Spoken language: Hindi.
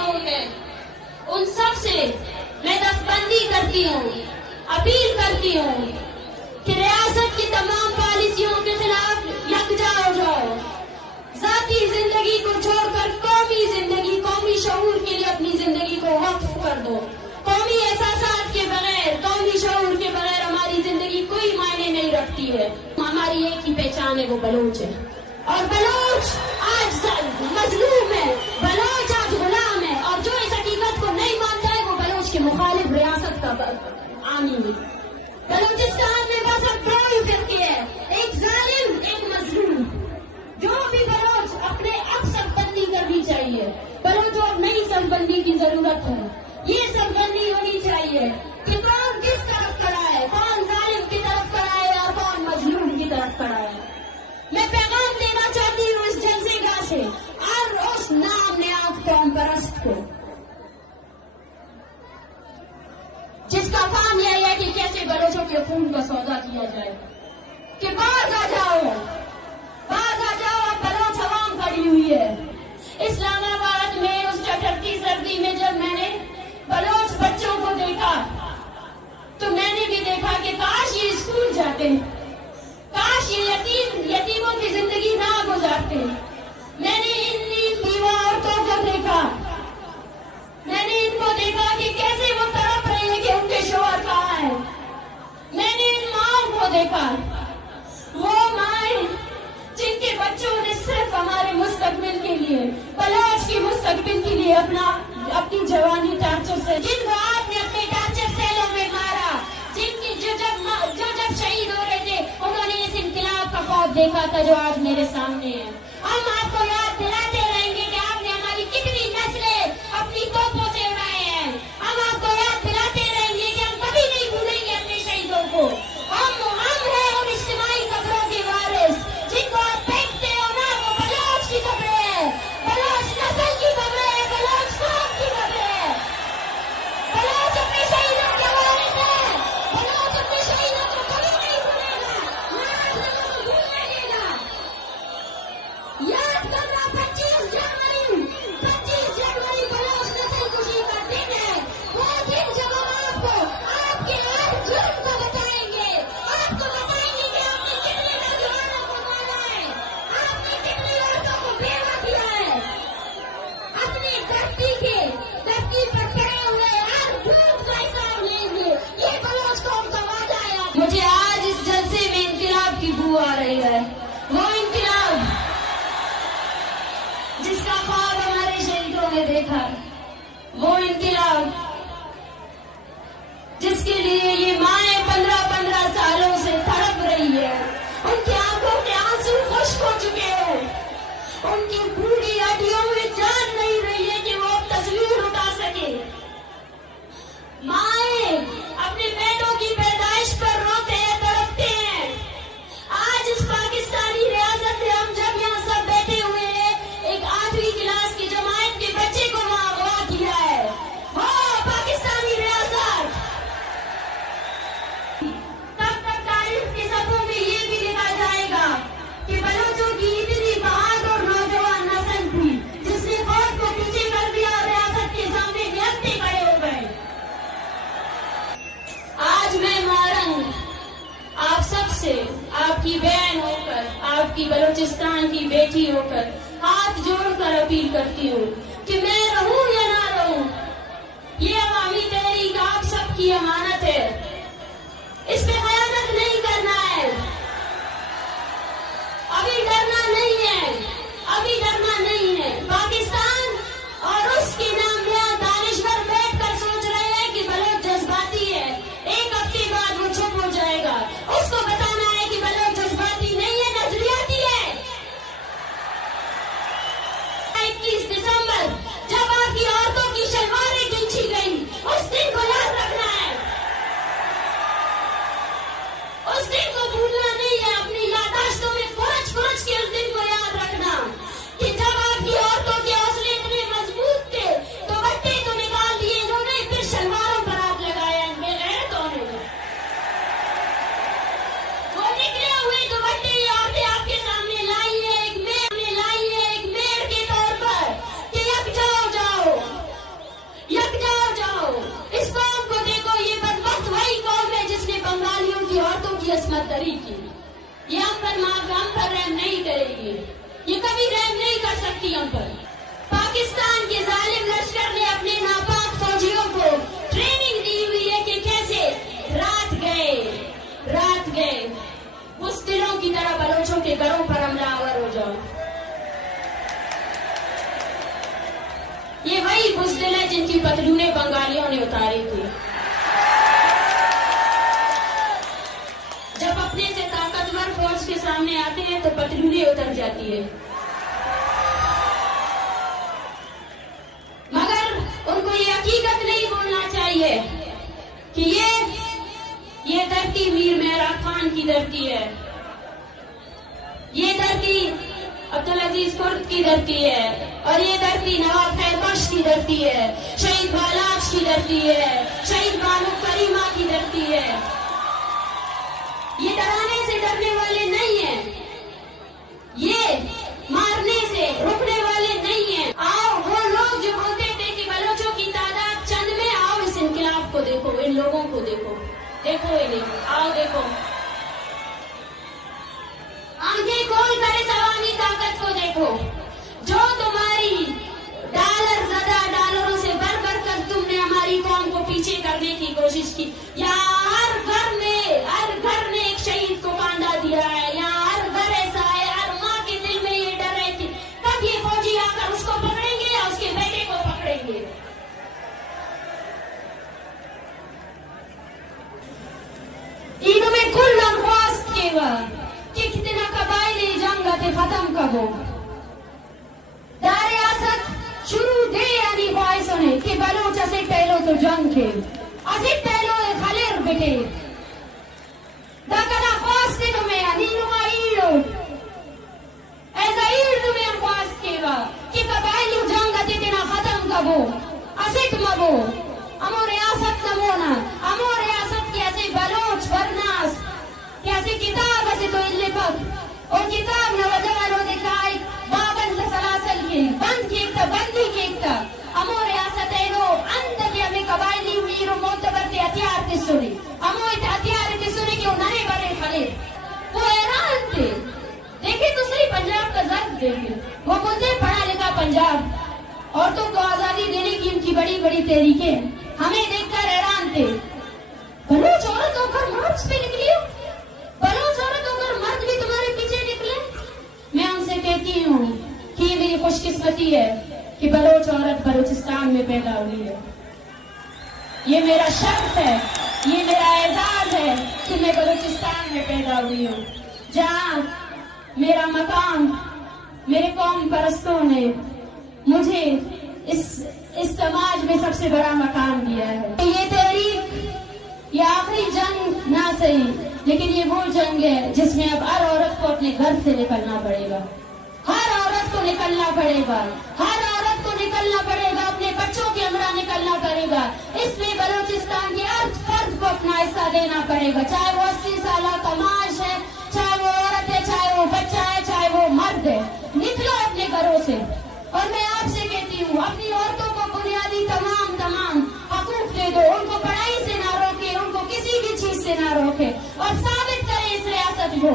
लोग हैं, उन सब से मैं दस्तबंदी करती हूँ, अपील करती हूँ कि रियासत की तमाम पॉलिसियों के खिलाफ यकजा हो जाओ। जाती जिंदगी को छोड़कर कौमी जिंदगी, कौमी शऊर के लिए अपनी जिंदगी को वक्फ कर दो। कौमी एहसासात के बगैर, कौमी शऊर के बगैर हमारी जिंदगी कोई मायने नहीं रखती है। हमारी एक ही पहचान है, वो बलोच है। और बलोच आज मजलूम है, बलोच आज गुलाम है। और जो इस हकीकत को नहीं मानता है वो बलोच के मुखालिफ रियासत का आमी है। बलोचिस्तान में बस अब दो ही फिरके हैं, एक जालिम, एक मजलूम। जो भी बलोच अपने अब सबबंदी करनी चाहिए। बलोचों अब नई सबबंदी की जरूरत है। ये सबबंदी होनी चाहिए कि कौन किस तरफ खड़ा है, कौन जालिम की तरफ खड़ा है और कौन मजलूम की तरफ खड़ा है। मैं पैगाम देना चाहती हूँ इस जलसेगाह से और उस नाम नेआब कौम परस्त को, जिसका काम यह है कि कैसे बलोचों के खून का सौदा किया जाए, कि बाज आ जाओ, बाज आ जाओ। अब बलोच अवाम खड़ी हुई है इस्लामाबाद में उस ठठरती सर्दी में। जब मैंने बलोच बच्चों को देखा तो मैंने भी देखा कि काश ये स्कूल जाते, काश ये यतीमों की जिंदगी ना गुजारते। मैंने इन बीवा औरतों को देखा, मैंने इनको देखा कि कैसे वो तड़प रही है कि उनके शौहर कहाँ है। मैंने इन माओं को देखा, वो माएं जिनके बच्चों ने सिर्फ हमारे मुस्तकबिल के लिए, बलोच की मुस्तकबिल के लिए अपनी जवानी टार्चर से, जिनको आपने अपने टार्चर सेलों में मारा, जिनकी जो जब शहीद हो रहे थे उन्होंने इस इनकलाब का ख्वाब देखा था जो आज मेरे सामने है। हम आपको याद दिलाते रहेंगे कि आपने हमारी कितनी नस्लें अपनी तोपों से उड़ाए हैं। हम आपको याद दिलाते रहेंगे कि हम कभी नहीं भूलेंगे अपने शहीदों को। हम हैं उन इज्तिमाई कब्रों के वारिस, जिनको आप फेंकते हो ना, वो बलोच की कब्रें हैं, बलोच नस्ल की कब्रें हैं, बलोच कौम की कब्रें हैं। बलोच अपने शहीदों के वारिस हैं, बलोच अपने शहीदों को कभी नहीं भूलेगा, ना आज ना वो भूलने देगा। याद करना 25 जनवरी बलोच नस्ल खुशी का दिन है। वो दिन जब हम आपको आपके हर जुर्म को बताएंगे, आपको बताएंगे कि आपने कितने नौजवानों को मारा है, आपने कितनी औरतों को बेवा किया है। अपनी धरती पर खड़े हुए हर झूठ का हिसाब लेंगे। ये बलोच कौम का वादा है। मुझे आज इस जलसे में इनकलाब की बू आ रही है, वो इनकलाब जिसका ख्वाब हमारे शहीदों ने देखा, वो इनकलाब जिसके लिए ये माएं 15-15 सालों से तड़प रही है। उनकी आंखों के आंसू खुश्क हो चुके हैं, उनकी बूढ़ी हड्डियों में जान नहीं रही है कि वो तस्वीर उठा सके। माएं अपने बेटों की पैदाइश पर रोते हैं, तड़पते हैं। आज इस पाकिस्तानी रियासत में हम जब यहाँ सब बैठे हुए हैं, एक 8वीं क्लास की जमात के बच्चे को वहाँ अगवा किया है। वो पाकिस्तानी रियासत तब तक तारीख के सफ़ों में ये भी लिखा जाएगा कि बलोचों की इतनी बहादुर नौजवान नस्ल थी जिसने फौज को पीछे कर दिया और रियासत के सामने निहत्ते खड़े हो गए। आज मैं मारंग आप सबसे, आपकी बहन होकर, आपकी बलूचिस्तान की बेटी होकर हाथ जोड़कर अपील करती हूँ कि मैं रहूं या ना रहूं, ये अवामी तहरीक आप सबकी अमानत है। इस पे खयानत नहीं करना है, अभी डरना नहीं है, अभी डरना नहीं है। पाकिस्तान और उसके नामया दानिशवर बैठकर सोच रहे हैं कि बलोच जज्बाती है, एक हफ्ते बाद वो चुप हो जाएगा। उसको बताना है कि बलोच जज्बाती नहीं है, नजरियाती है। 21 दिसंबर जब ये हम पर रहम नहीं करेगी, ये कभी रहम नहीं कर सकती हम पर। पाकिस्तान के जालिम लश्कर ने अपने नापाक फौजियों को ट्रेनिंग दी हुई है कि कैसे रात गए उस दिलों की तरह बलोचों के घरों पर हमलावर हो जाओ। ये वही बुज़दिल है जिनकी पतलूने बंगालियों ने उतारी थी। जब अपने से ताकतवर फौज के सामने आते हैं तो पतलूने उतर जाती है, मगर उनको ये हकीकत नहीं भूलना चाहिए कि ये धरती मीर मेहरा खान की धरती है, ये धरती अब्दुल अजीज कुर्द की धरती है, और ये धरती नवाब खैर बख्श की धरती है, शहीद बालाज की धरती है, शहीद बानो करीमा की धरती है। ये डराने से डरने वाले नहीं है, ये मारने से रुकने वाले नहीं है। आओ वो लोग जो बोलते थे कि बलोचों की तादाद चंद में, आओ इस इनकलाब को देखो, इन लोगों को देखो इन्हें, आओ देखो, आंखें खोल कर इस अवामी ताकत को देखो, जो तुम्हारी डॉलरों से भर कर तुमने हमारी कौम को पीछे करने की कोशिश की। यहाँ हर घर ने एक शहीद को कांधा दिया है, यहाँ हर घर ऐसा है, हर माँ के दिल में ये डर है कि कब ये फौजी आकर उसको पकड़ेंगे या उसके बेटे को पकड़ेंगे। ईद में कुल दरख्वास्त केवल कि कितना कबायली जंग थे खत्म कबो, दारे आसत शुरू दे यानी ख्वाहिशों ने कि बलोच असे पहलो तो जंग के असे पहलो खलेर बेटे दाकला ख्वास्ते तुम्हें अनीनुमा ईडो ऐसा ईड तुम्हें ख्वास्त केवा कि कबायली जंग थे तिना खत्म कबो असित मबो अमो रियासत नमोना अमो रियासत की ऐसे बलोच बरनास कैसे किताब ऐसे तो लिपक और किताब नवजवानों दिखाई बाबन सलासल के बंद केकता बंदी केकता अमो रियासत है नो अंत के हमें कबायली वीरों मोतबर के हथियार के सुने अमो इत हथियार के सुने क्यों नए बड़े खले वो हैरान थे। देखे तो सही पंजाब का जर्द देखे, वो बोलते पढ़ा लिखा पंजाब और तुमको आजादी देने की उनकी बड़ी बड़ी तहरीकें हमें देखकर हैरान थे। बलोच औरत होकर मार्च पे निकली हो, बलोच औरत होकर मर्द भी तुम्हारे पीछे निकले। मैं उनसे कहती हूँ कि मेरी खुशकिस्मती है कि बलोच औरत बलूचिस्तान में पैदा हुई है, ये मेरा शर्फ है, ये मेरा एजाज है कि मैं बलूचिस्तान में पैदा हुई हूँ, जहाँ मेरा मकाम मेरे कौम परस्तों ने मुझे इस समाज में सबसे बड़ा मकाम दिया है। ये तहरीक, ये आखिरी जंग ना सही, लेकिन ये वो जंग है जिसमें अब हर औरत को अपने घर से निकलना पड़ेगा, हर औरत को निकलना पड़ेगा, हर औरत को निकलना पड़ेगा, अपने बच्चों के हमरा निकलना पड़ेगा। इसलिए बलूचिस्तान के हर फर्द को अपना हिस्सा देना पड़ेगा, चाहे वो 80 साल कमाश है, चाहे वो औरत है, चाहे वो बच्चा है, चाहे वो मर्द है। निकलो अपने घरों से। और मैं आपसे कहती हूँ, अपनी औरतों को बुनियादी तमाम हकूक दे दो, उनको पढ़ाई से ना रोके, उनको किसी भी चीज से ना रोके, और साबित करें इस रियासत को